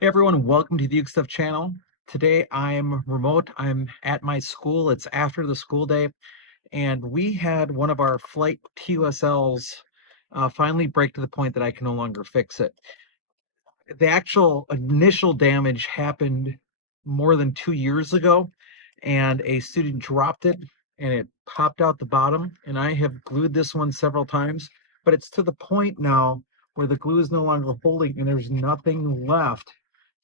Hey everyone, welcome to the Uke Stuff channel. Today I'm remote. I'm at my school. It's after the school day, and we had one of our flight TUSLs finally break to the point that I can no longer fix it. The actual initial damage happened more than 2 years ago, and a student dropped it and it popped out the bottom. And I have glued this one several times, but it's to the point now where the glue is no longer holding and there's nothing left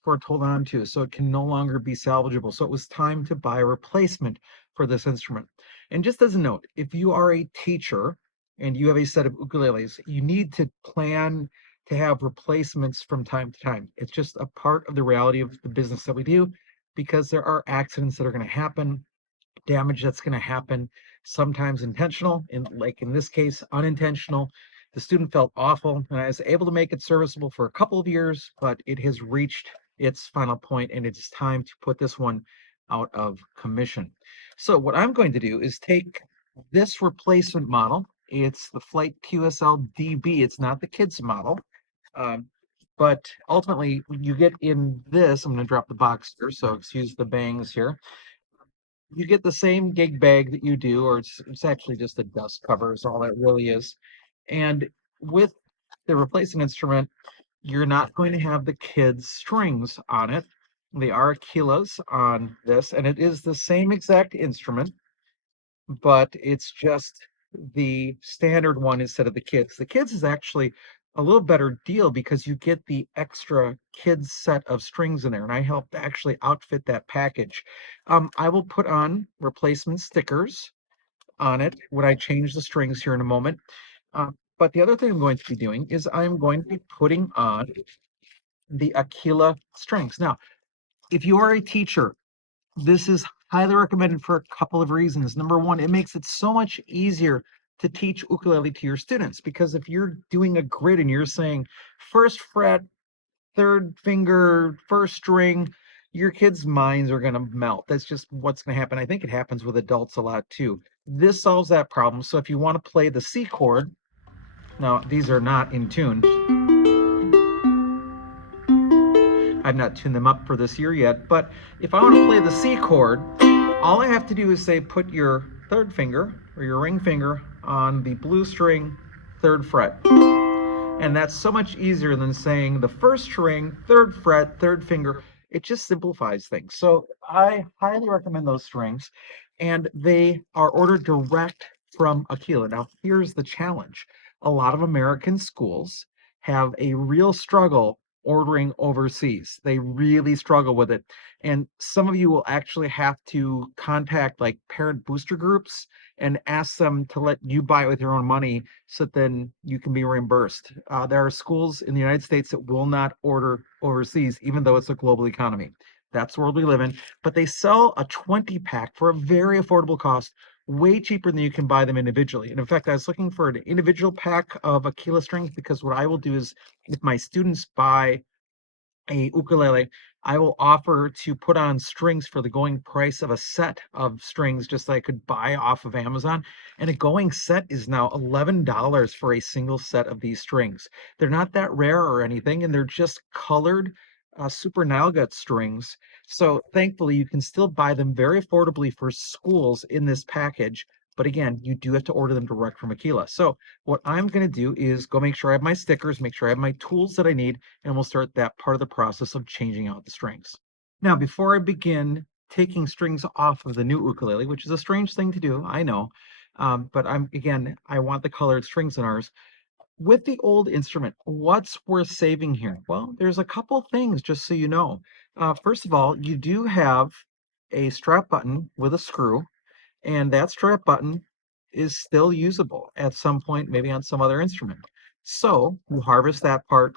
for it to hold on to, so it can no longer be salvageable. So it was time to buy a replacement for this instrument. And just as a note, if you are a teacher and you have a set of ukuleles, you need to plan to have replacements from time to time. It's just a part of the reality of the business that we do, because there are accidents that are going to happen, damage that's going to happen, sometimes intentional, and like in this case, unintentional. The student felt awful, and I was able to make it serviceable for a couple of years, but it has reached its final point, and it's time to put this one out of commission. So what I'm going to do is take this replacement model. It's the Flight QSL DB. It's not the kids model. Um, but ultimately, you get in this, I'm going to drop the box here, so excuse the bangs here. You get the same gig bag that you do, or it's actually just a dust cover is all that really is. And with the replacement instrument, you're not going to have the kids' strings on it. They are Aquilas on this, and it is the same exact instrument, but it's just the standard one instead of the kids. The kids is actually a little better deal because you get the extra kids set of strings in there, and I helped actually outfit that package. I will put on replacement stickers on it when I change the strings here in a moment. But the other thing I'm going to be doing is I'm going to be putting on the Aquila strings. Now, if you are a teacher, this is highly recommended for a couple of reasons. Number one, it makes it so much easier to teach ukulele to your students, because if you're doing a grid and you're saying first fret, third finger, first string, your kids' minds are going to melt. That's just what's going to happen. I think it happens with adults a lot too. This solves that problem. So if you want to play the C chord, now these are not in tune. I've not tuned them up for this year yet, but if I want to play the C chord, all I have to do is say put your third finger or your ring finger on the blue string, third fret. And that's so much easier than saying the first string, third fret, third finger. It just simplifies things. So I highly recommend those strings, and they are ordered direct from Aquila. Now, here's the challenge. A lot of American schools have a real struggle ordering overseas. They really struggle with it. And some of you will actually have to contact like parent booster groups and ask them to let you buy it with your own money, so then you can be reimbursed. There are schools in the United States that will not order overseas, even though it's a global economy. That's the world we live in. But they sell a 20 pack for a very affordable cost, way cheaper than you can buy them individually. And in fact, I was looking for an individual pack of Aquila strings, because what I will do is if my students buy a ukulele, I will offer to put on strings for the going price of a set of strings, just like I could buy off of Amazon. And a going set is now $11 for a single set of these strings. They're not that rare or anything, and they're just colored super Nylgut strings. So thankfully, you can still buy them very affordably for schools in this package. But again, you do have to order them direct from Aquila. So what I'm going to do is go make sure I have my stickers, make sure I have my tools that I need, and we'll start that part of the process of changing out the strings. Now, before I begin taking strings off of the new ukulele, which is a strange thing to do, I know, but I want the colored strings in ours. With the old instrument, what's worth saving here? Well, there's a couple things, just so you know. First of all, you do have a strap button with a screw, and that strap button is still usable at some point, maybe on some other instrument. So you harvest that part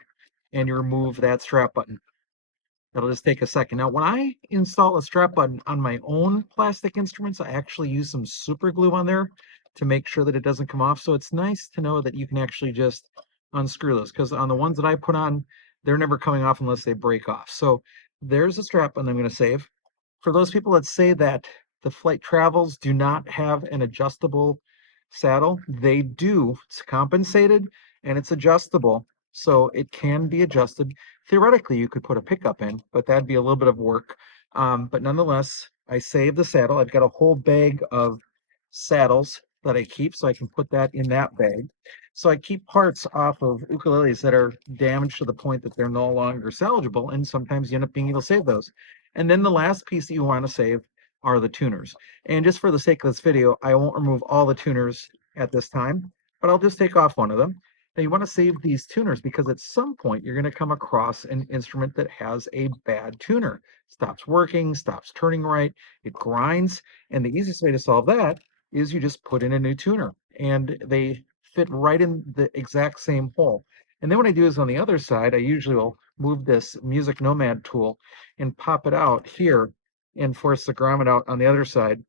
and you remove that strap button. That'll just take a second. Now, when I install a strap button on my own plastic instruments, I actually use some super glue on there to make sure that it doesn't come off. So it's nice to know that you can actually just unscrew those, because on the ones that I put on, they're never coming off unless they break off. So there's a strap button I'm going to save. For those people that say that the Flight Travels do not have an adjustable saddle, they do. It's compensated and it's adjustable. so it can be adjusted. Theoretically, you could put a pickup in, but that'd be a little bit of work. But nonetheless, I save the saddle. I've got a whole bag of saddles that I keep, so I can put that in that bag. So I keep parts off of ukuleles that are damaged to the point that they're no longer salvageable, and sometimes you end up being able to save those. And then the last piece that you want to save are the tuners. And just for the sake of this video, I won't remove all the tuners at this time, but I'll just take off one of them. Now you want to save these tuners because at some point you're going to come across an instrument that has a bad tuner. Stops working, stops turning right, it grinds, and the easiest way to solve that is you just put in a new tuner, and they fit right in the exact same hole. And then what I do is on the other side, I usually will move this Music Nomad tool and pop it out here and force the grommet out on the other side,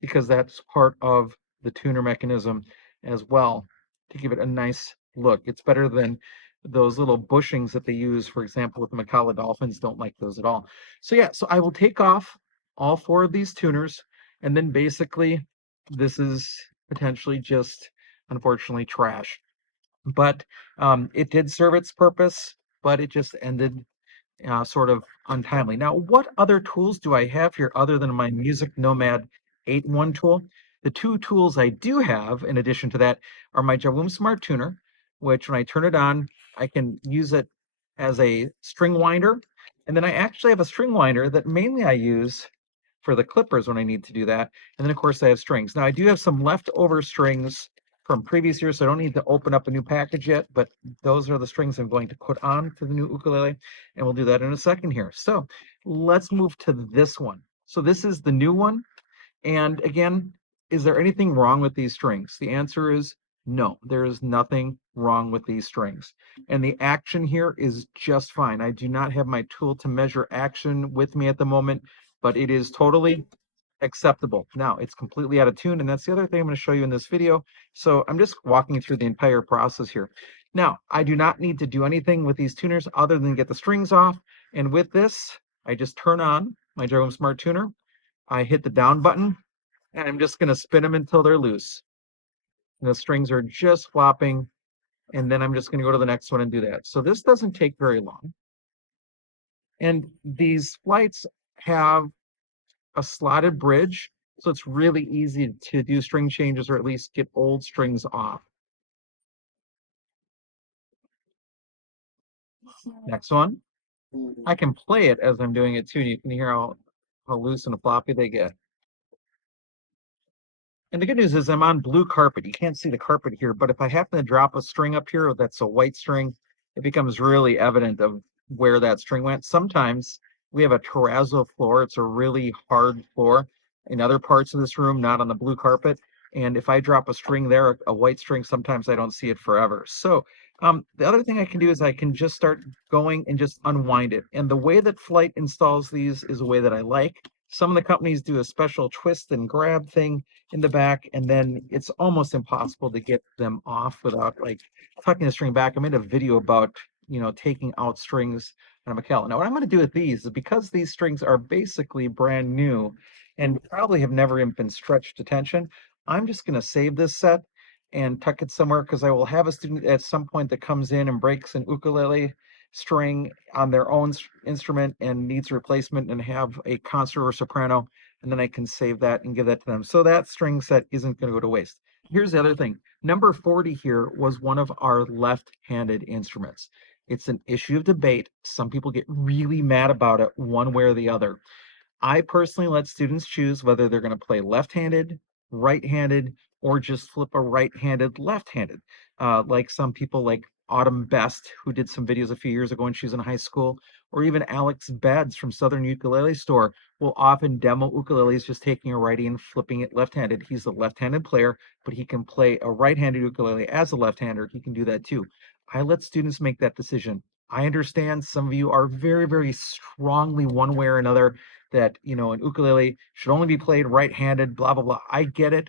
because that's part of the tuner mechanism as well, to give it a nice look. It's better than those little bushings that they use, for example, with the Macala Dolphins. Don't like those at all. So yeah, so I will take off all four of these tuners, and then basically this is potentially just, unfortunately, trash. But it did serve its purpose, but it just ended sort of untimely. Now, what other tools do I have here other than my Music Nomad 8-in-1 tool? The two tools I do have, in addition to that, are my Javoom Smart Tuner, which when I turn it on, I can use it as a string winder. And then I actually have a string winder that mainly I use for the clippers when I need to do that. And then, of course, I have strings. Now, I do have some leftover strings from previous years, so I don't need to open up a new package yet, but those are the strings I'm going to put on to the new ukulele, and we'll do that in a second here. So let's move to this one. So this is the new one, and again, is there anything wrong with these strings? The answer is no, there is nothing wrong with these strings. And the action here is just fine. I do not have my tool to measure action with me at the moment, but it is totally acceptable. Now it's completely out of tune, and that's the other thing I'm going to show you in this video. So I'm just walking through the entire process here. Now, I do not need to do anything with these tuners other than get the strings off. And with this, I just turn on my Jerome Smart Tuner. I hit the down button, and I'm just going to spin them until they're loose. And the strings are just flopping, and then I'm just going to go to the next one and do that. So this doesn't take very long. And these flights have a slotted bridge, so it's really easy to do string changes or at least get old strings off. Next one. I can play it as I'm doing it too. You can hear how loose and floppy they get. And the good news is I'm on blue carpet. You can't see the carpet here, but if I happen to drop a string up here that's a white string, it becomes really evident of where that string went. Sometimes we have a terrazzo floor. It's a really hard floor in other parts of this room, not on the blue carpet. And if I drop a string there, a white string, sometimes I don't see it forever. So the other thing I can do is I can just start going and just unwind it. And the way that Flight installs these is a way that I like. Some of the companies do a special twist and grab thing in the back, and then it's almost impossible to get them off without like tucking the string back. I made a video about taking out strings on a Macala. Now what I'm going to do with these is, because these strings are basically brand new and probably have never even been stretched to tension, I'm just going to save this set and tuck it somewhere, because I will have a student at some point that comes in and breaks an ukulele string on their own instrument and needs a replacement and have a concert or soprano, and then I can save that and give that to them. So that string set isn't going to go to waste. Here's the other thing. Number 40 here was one of our left-handed instruments. It's an issue of debate. Some people get really mad about it one way or the other. I personally let students choose whether they're going to play left-handed, right-handed, or just flip a right-handed, left-handed. Like some people like Autumn Best, who did some videos a few years ago when she was in high school, or even Alex Beds from Southern Ukulele Store will often demo ukuleles just taking a righty and flipping it left-handed. He's a left-handed player, but he can play a right-handed ukulele as a left-hander. He can do that too. I let students make that decision. I understand some of you are very, very strongly one way or another that, an ukulele should only be played right-handed, blah, blah, blah. I get it.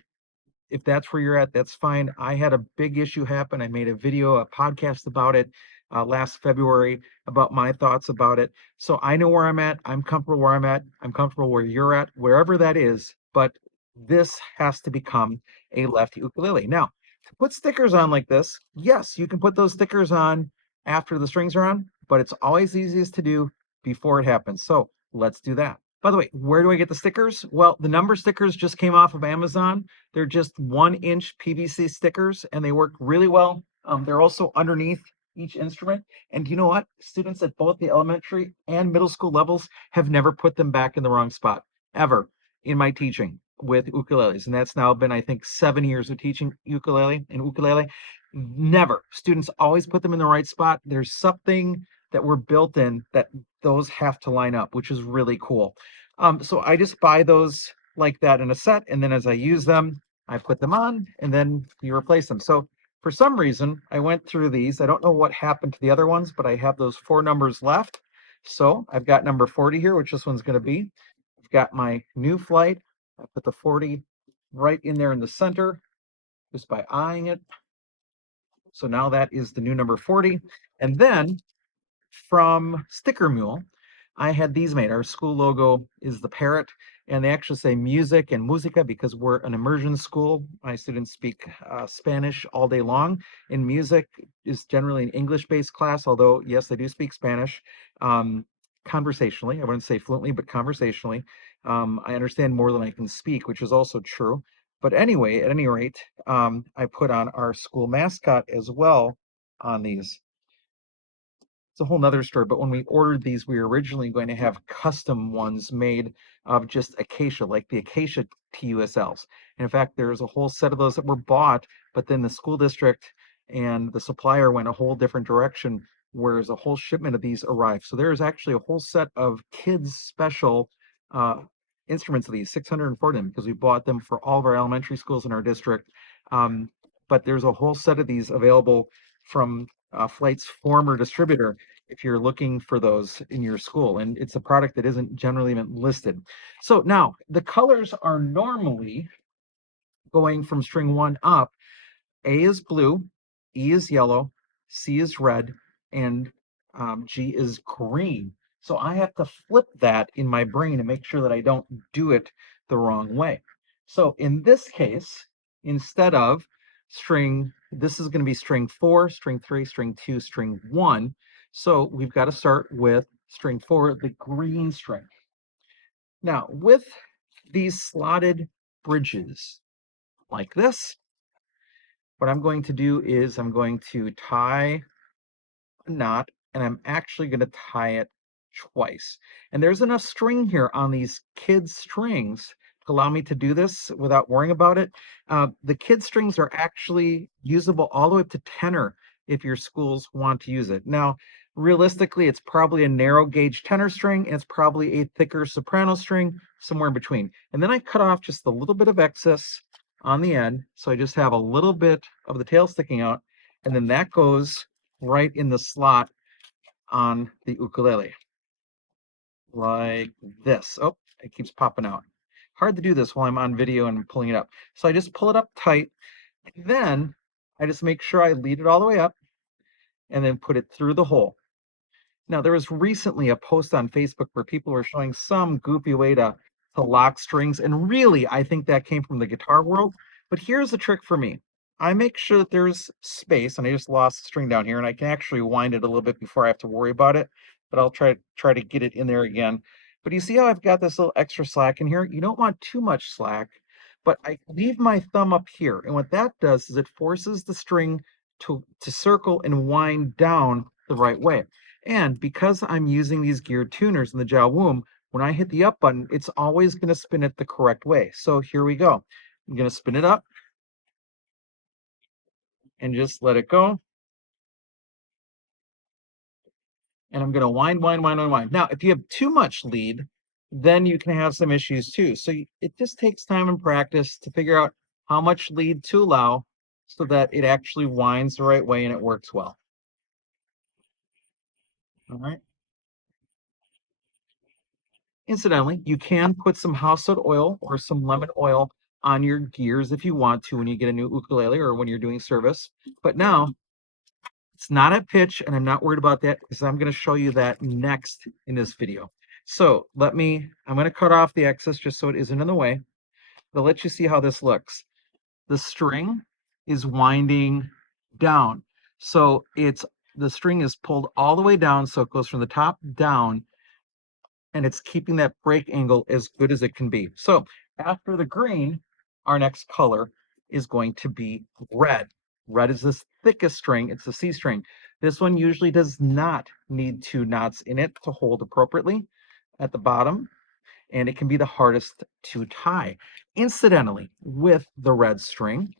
If that's where you're at, that's fine. I had a big issue happen. I made a video, a podcast about it last February about my thoughts about it. So I know where I'm at. I'm comfortable where I'm at. I'm comfortable where you're at, wherever that is. But this has to become a lefty ukulele. Now, to put stickers on like this, yes, you can put those stickers on after the strings are on, but it's always easiest to do before it happens. So let's do that. By the way, where do I get the stickers? Well, the number stickers just came off of Amazon. They're just 1-inch PVC stickers and they work really well. They're also underneath each instrument. And you know what? Students at both the elementary and middle school levels have never put them back in the wrong spot, ever, in my teaching with ukuleles. And that's now been, I think, 7 years of teaching ukulele. Never. Students always put them in the right spot. There's something that we're built in that those have to line up, which is really cool. So I just buy those like that in a set, and then as I use them, I put them on, and then you replace them. So for some reason, I went through these. I don't know what happened to the other ones, but I have those 4 numbers left. So I've got number 40 here, which this one's going to be. I've got my new flight. I put the 40 right in there in the center just by eyeing it. So now that is the new number 40. And then from Sticker Mule, I had these made. Our school logo is the parrot, and they actually say music and musica because we're an immersion school. My students speak Spanish all day long, and music is generally an English-based class, although, yes, they do speak Spanish conversationally. I wouldn't say fluently, but conversationally. I understand more than I can speak, which is also true. But anyway, at any rate, I put on our school mascot as well on these. It's a whole nother story, but when we ordered these, we were originally going to have custom ones made of just acacia, like the acacia TUSLs. And in fact, there's a whole set of those that were bought, but then the school district and the supplier went a whole different direction, whereas a whole shipment of these arrived. So there's actually a whole set of kids special uh, instruments of these, 640 of them, because we bought them for all of our elementary schools in our district. Um, but there's a whole set of these available from Flight's former distributor if you're looking for those in your school. And it's a product that isn't generally even listed. So now the colors are normally going from string 1 up. A is blue, E is yellow, C is red, and G is green. So I have to flip that in my brain and make sure that I don't do it the wrong way. So in this case, instead of this is going to be string 4, string 3, string 2, string 1. So we've got to start with string 4, the green string. Now, with these slotted bridges like this, what I'm going to do is I'm going to tie a knot, and I'm actually going to tie it twice. And there's enough string here on these kids strings to allow me to do this without worrying about it. The kids strings are actually usable all the way up to tenor if your schools want to use it. Now, realistically, it's probably a narrow gauge tenor string, and it's probably a thicker soprano string, somewhere in between. And then I cut off just a little bit of excess on the end, so I just have a little bit of the tail sticking out, and then that goes right in the slot on the ukulele, like this. Oh, it keeps popping out. Hard to do this while I'm on video and pulling it up. So I just pull it up tight, and then I just make sure I lead it all the way up, and then put it through the hole. Now, there was recently a post on Facebook where people were showing some goofy way to lock strings, and really, I think that came from the guitar world. But here's the trick for me. I make sure that there's space, and I just lost the string down here, and I can actually wind it a little bit before I have to worry about it, but I'll try to get it in there again. But you see how I've got this little extra slack in here? You don't want too much slack, but I leave my thumb up here, and what that does is it forces the string to circle and wind down the right way. And because I'm using these geared tuners in the Jiao Wum, when I hit the up button, it's always going to spin it the correct way. So here we go. I'm going to spin it up and just let it go. And I'm going to wind, wind, wind, wind, wind. Now, if you have too much lead, then you can have some issues too. So it just takes time and practice to figure out how much lead to allow so that it actually winds the right way and it works well. All right. Incidentally, you can put some house oil or some lemon oil on your gears if you want to when you get a new ukulele or when you're doing service. But now it's not at pitch, and I'm not worried about that because I'm going to show you that next in this video. So I'm going to cut off the excess just so it isn't in the way. I'll let you see how this looks. The string is winding down. So it's the string is pulled all the way down, so it goes from the top down, and it's keeping that break angle as good as it can be. So after the green, our next color is going to be red. Red is the thickest string. It's the C string. This one usually does not need 2 knots in it to hold appropriately at the bottom, and it can be the hardest to tie. Incidentally, with the red string,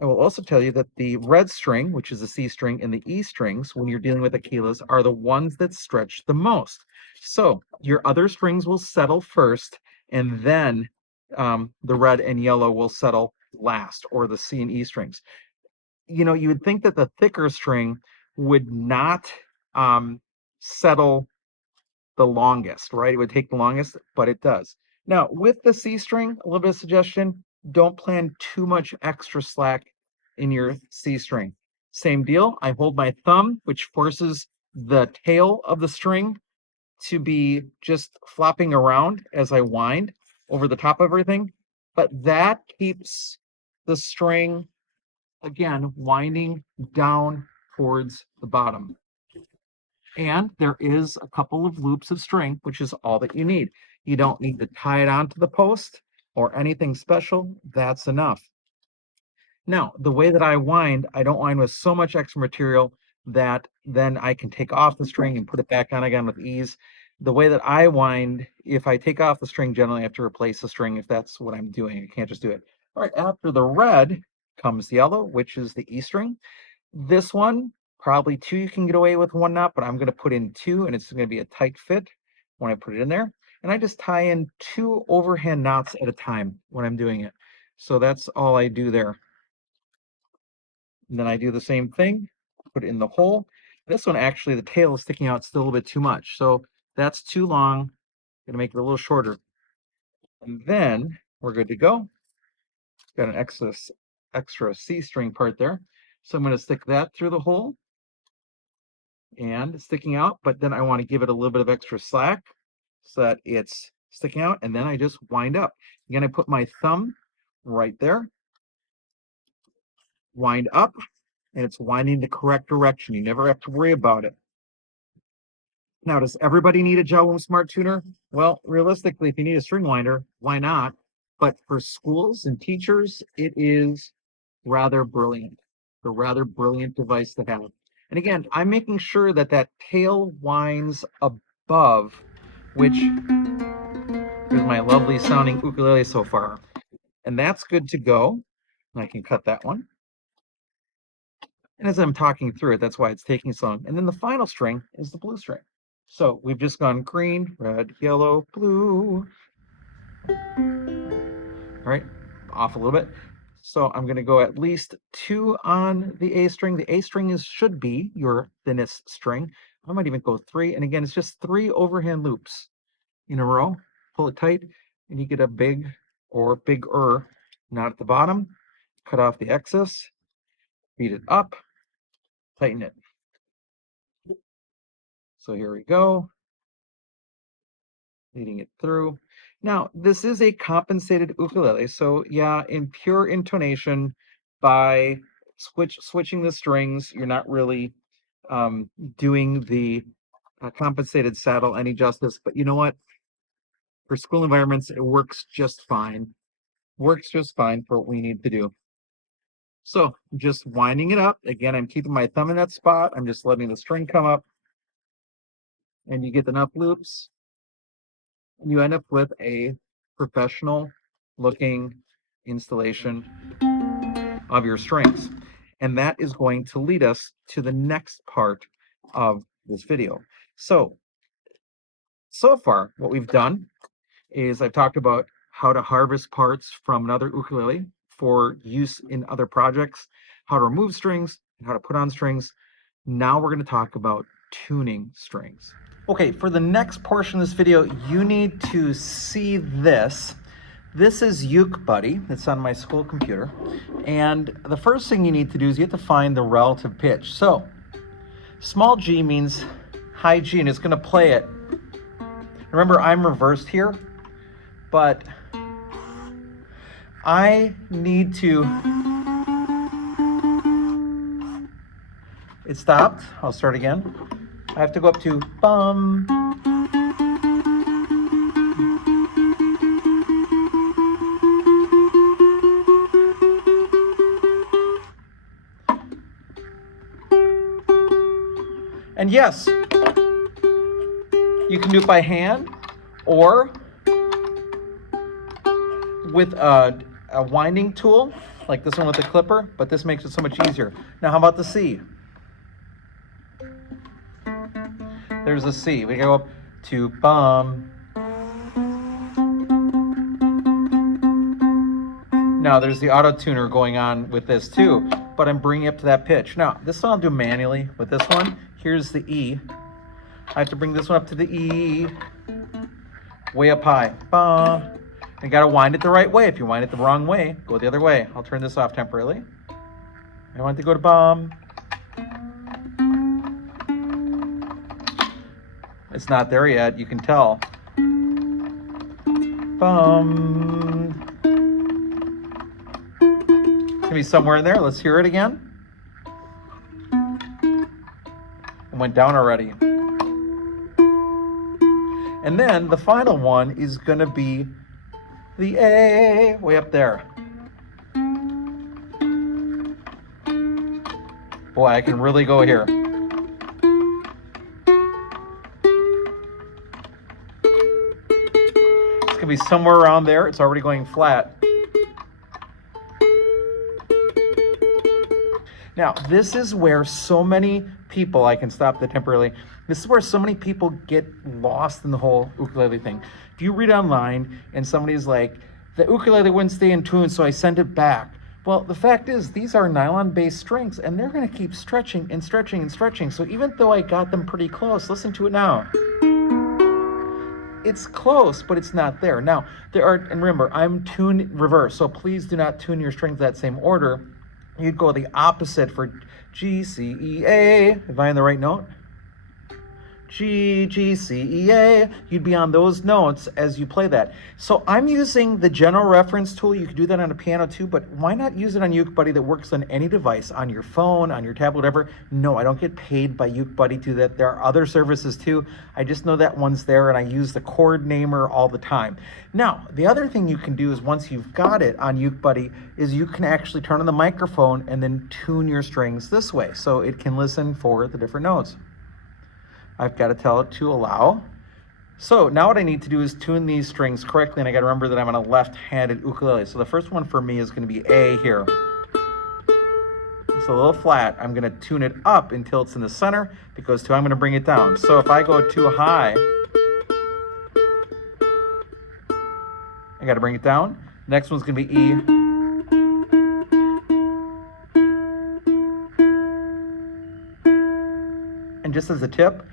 I will also tell you that the red string, which is the C string, and the E strings, when you're dealing with Aquilas, are the ones that stretch the most. So your other strings will settle first, and then the red and yellow will settle last, or the C and E strings. You know, you would think that the thicker string would not settle the longest, right? It would take the longest, but it does. Now, with the C string, a little bit of suggestion, don't plan too much extra slack in your C string. Same deal, I hold my thumb, which forces the tail of the string to be just flopping around as I wind over the top of everything. But that keeps the string, again, winding down towards the bottom. And there is a couple of loops of string, which is all that you need. You don't need to tie it onto the post or anything special. That's enough. Now, the way that I wind, I don't wind with so much extra material that then I can take off the string and put it back on again with ease. The way that I wind, if I take off the string, generally I have to replace the string if that's what I'm doing. I can't just do it. All right, after the red comes the yellow, which is the E string. This one, probably 2 you can get away with 1 knot, but I'm going to put in 2, and it's going to be a tight fit when I put it in there. And I just tie in 2 overhand knots at a time when I'm doing it. So that's all I do there. And then I do the same thing, put it in the hole. This one, actually, the tail is sticking out still a little bit too much. So that's too long. I'm going to make it a little shorter. And then we're good to go. Got an extra C string part there. So I'm going to stick that through the hole and sticking out, but then I want to give it a little bit of extra slack so that it's sticking out, and then I just wind up. Again, I put my thumb right there, wind up, and it's winding the correct direction. You never have to worry about it. Now, does everybody need a gel wound smart tuner? Well, realistically, if you need a string winder, why not? But for schools and teachers, it is rather brilliant. A rather brilliant device to have. And again, I'm making sure that that tail winds above, which is my lovely sounding ukulele so far. And that's good to go. I can cut that one. And as I'm talking through it, that's why it's taking so long. And then the final string is the blue string. So we've just gone green, red, yellow, blue. All right, off a little bit. So I'm going to go at least 2 on the A string. The A string should be your thinnest string. I might even go 3. And again, it's just 3 overhand loops in a row. Pull it tight, and you get a big or bigger knot at the bottom. Cut off the excess, beat it up, tighten it. So here we go, leading it through. Now, this is a compensated ukulele, so yeah, in pure intonation, by switching the strings, you're not really doing the compensated saddle any justice. But you know what? For school environments, it works just fine. Works just fine for what we need to do. So just winding it up. Again, I'm keeping my thumb in that spot. I'm just letting the string come up, and you get enough loops. And you end up with a professional looking installation of your strings. And that is going to lead us to the next part of this video. So far, what we've done is I've talked about how to harvest parts from another ukulele for use in other projects, how to remove strings, and how to put on strings. Now we're going to talk about tuning strings. Okay, for the next portion of this video, you need to see this. This is Uke Buddy. It's on my school computer. And the first thing you need to do is you have to find the relative pitch. So, small g means high G, and it's going to play it. Remember, I'm reversed here, but I need to It stopped. I'll start again. I have to go up to bum. And yes, you can do it by hand or with a winding tool, like this one with the clipper, but this makes it so much easier. Now, how about the C? There's the C. We go up to bum. Now, there's the auto tuner going on with this too, but I'm bringing it up to that pitch. Now, this one I'll do manually. With this one, here's the E. I have to bring this one up to the E, way up high. Bum. You gotta wind it the right way. If you wind it the wrong way, go the other way. I'll turn this off temporarily. I want it to go to bum. It's not there yet, you can tell. Bum. It's gonna be somewhere in there. Let's hear it again. It went down already. And then the final one is gonna be the A, way up there. Boy, I can really go here. It's gonna be somewhere around there. It's already going flat. Now, this is where so many people, I can stop that temporarily. This is where so many people get lost in the whole ukulele thing. If you read online and somebody's like, the ukulele wouldn't stay in tune, so I sent it back. Well, the fact is, these are nylon-based strings, and they're gonna keep stretching and stretching and stretching. So even though I got them pretty close, listen to it now. It's close, but it's not there. Now, there are, and remember, I'm tuned reverse, so please do not tune your strings that same order. You'd go the opposite for G, C, E, A. Am I on the right note? G, G, C, E, A. You'd be on those notes as you play that. So I'm using the general reference tool. You can do that on a piano too, but why not use it on UkeBuddy that works on any device, on your phone, on your tablet, whatever? No, I don't get paid by UkeBuddy to do that. There are other services too. I just know that one's there, and I use the chord namer all the time. Now, the other thing you can do is once you've got it on UkeBuddy is you can actually turn on the microphone and then tune your strings this way so it can listen for the different notes. I've got to tell it to allow. So now what I need to do is tune these strings correctly, and I got to remember that I'm on a left-handed ukulele. So the first one for me is going to be A here. It's a little flat. I'm going to tune it up until it's in the center. If it goes too high, I'm going to bring it down. So if I go too high, I got to bring it down. Next one's going to be E. And just as a tip,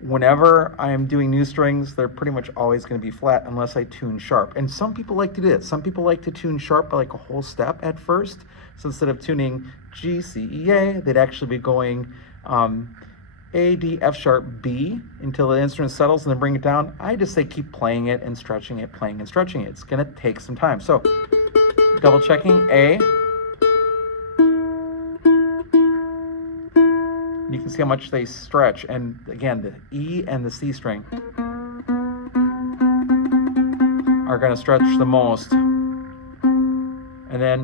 whenever I'm doing new strings, they're pretty much always going to be flat unless I tune sharp. And some people like to do it. Some people like to tune sharp by like a whole step at first. So instead of tuning G, C, E, A, they'd actually be going A, D, F sharp, B until the instrument settles and then bring it down. I just say keep playing it and stretching it, playing and stretching it. It's going to take some time. So double checking A. You can see how much they stretch. And again, the E and the C string are going to stretch the most. And then,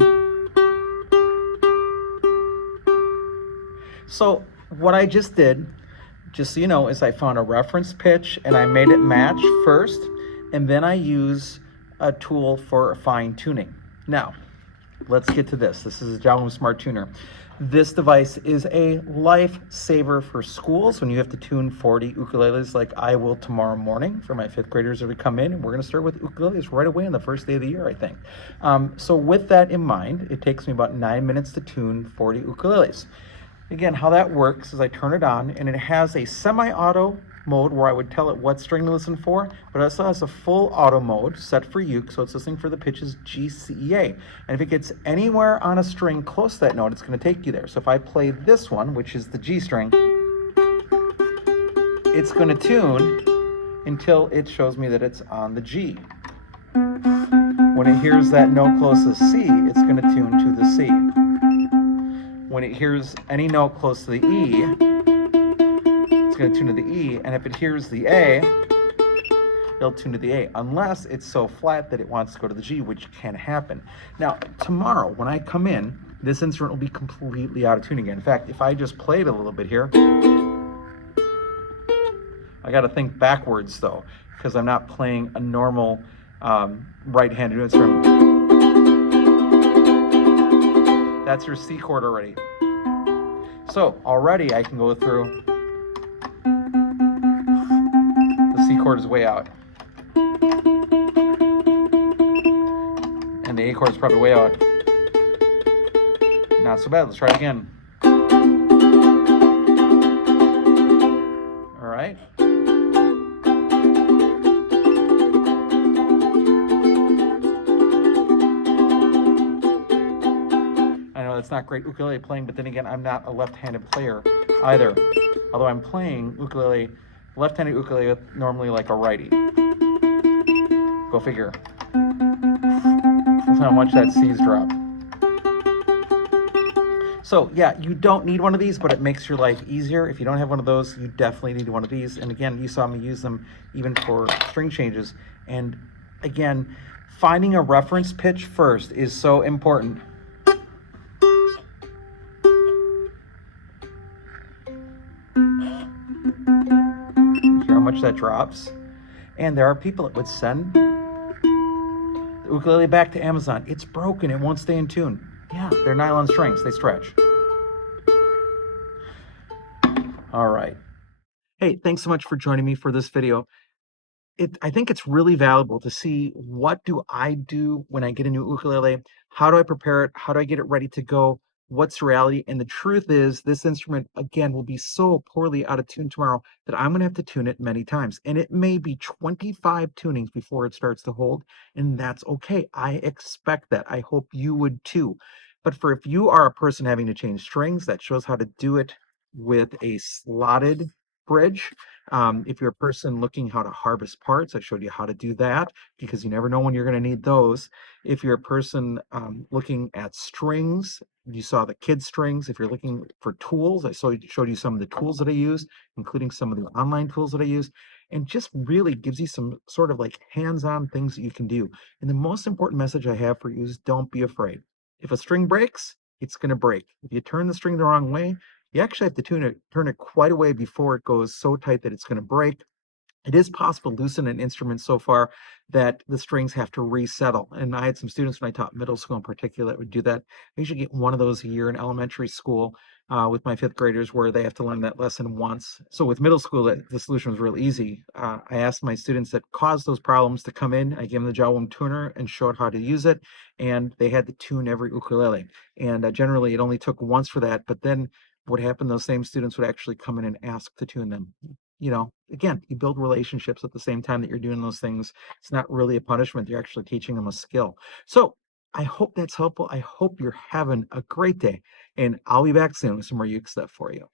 so what I just did, just so you know, is I found a reference pitch and I made it match first, and then I use a tool for fine tuning. Now, let's get to this. This is a Java Smart Tuner. This device is a lifesaver for schools when you have to tune 40 ukuleles like I will tomorrow morning for my 5th graders that come in. And we're going to start with ukuleles right away on the first day of the year, I think. So with that in mind, it takes me about 9 minutes to tune 40 ukuleles. Again, how that works is I turn it on, and it has a semi-auto mode where I would tell it what string to listen for, but it also has a full auto mode set for uke, so it's listening for the pitches G, C, E, A. And if it gets anywhere on a string close to that note, it's going to take you there. So if I play this one, which is the G string, it's going to tune until it shows me that it's on the G. When it hears that note close to C, it's going to tune to the C. when it hears any note close to the E, it's going to tune to the E, and if it hears the A, it'll tune to the A, unless it's so flat that it wants to go to the G, which can happen. Now, tomorrow, when I come in, this instrument will be completely out of tune again. In fact, if I just played a little bit here, I got to think backwards, though, because I'm not playing a normal right-handed instrument. That's your C chord already. So already I can go through. The C chord is way out. And the A chord is probably way out. Not so bad. Let's try it again. All right. I know that's not great ukulele playing, but then again, I'm not a left-handed player either. Although I'm playing ukulele, left-handed ukulele normally like a righty. Go figure. That's how much that C's dropped. So yeah, you don't need one of these, but it makes your life easier. If you don't have one of those, you definitely need one of these. And again, you saw me use them even for string changes. And again, finding a reference pitch first is so important. Hear how much that drops? And there are people that would send the ukulele back to Amazon. It's broken, it won't stay in tune. Yeah, they're nylon strings, they stretch. All right. Hey, thanks so much for joining me for this video. I think it's really valuable to see what do I do when I get a new ukulele? How do I prepare it? How do I get it ready to go? What's reality? And the truth is, this instrument, again, will be so poorly out of tune tomorrow that I'm going to have to tune it many times. And it may be 25 tunings before it starts to hold. And that's okay. I expect that. I hope you would too. But for if you are a person having to change strings, that shows how to do it with a slotted bridge. If you're a person looking how to harvest parts, I showed you how to do that because you never know when you're going to need those. If you're a person looking at strings, you saw the kid strings. If you're looking for tools, I showed you some of the tools that I use, including some of the online tools that I use, and just really gives you some sort of like hands-on things that you can do. And the most important message I have for you is don't be afraid. If a string breaks, it's going to break. If you turn the string the wrong way, you actually have to turn it quite a way before it goes so tight that it's going to break. It is possible to loosen an instrument so far that the strings have to resettle. And I had some students when I taught middle school in particular that would do that. I usually get one of those a year in elementary school with my fifth graders where they have to learn that lesson once. So with middle school, the solution was real easy. I asked my students that caused those problems to come in. I gave them the jawbone tuner and showed how to use it. And they had to tune every ukulele. And generally, it only took once for that. But then what happened, those same students would actually come in and ask to tune them. You know, again, you build relationships at the same time that you're doing those things. It's not really a punishment. You're actually teaching them a skill. So I hope that's helpful. I hope you're having a great day, and I'll be back soon with some more uke stuff for you.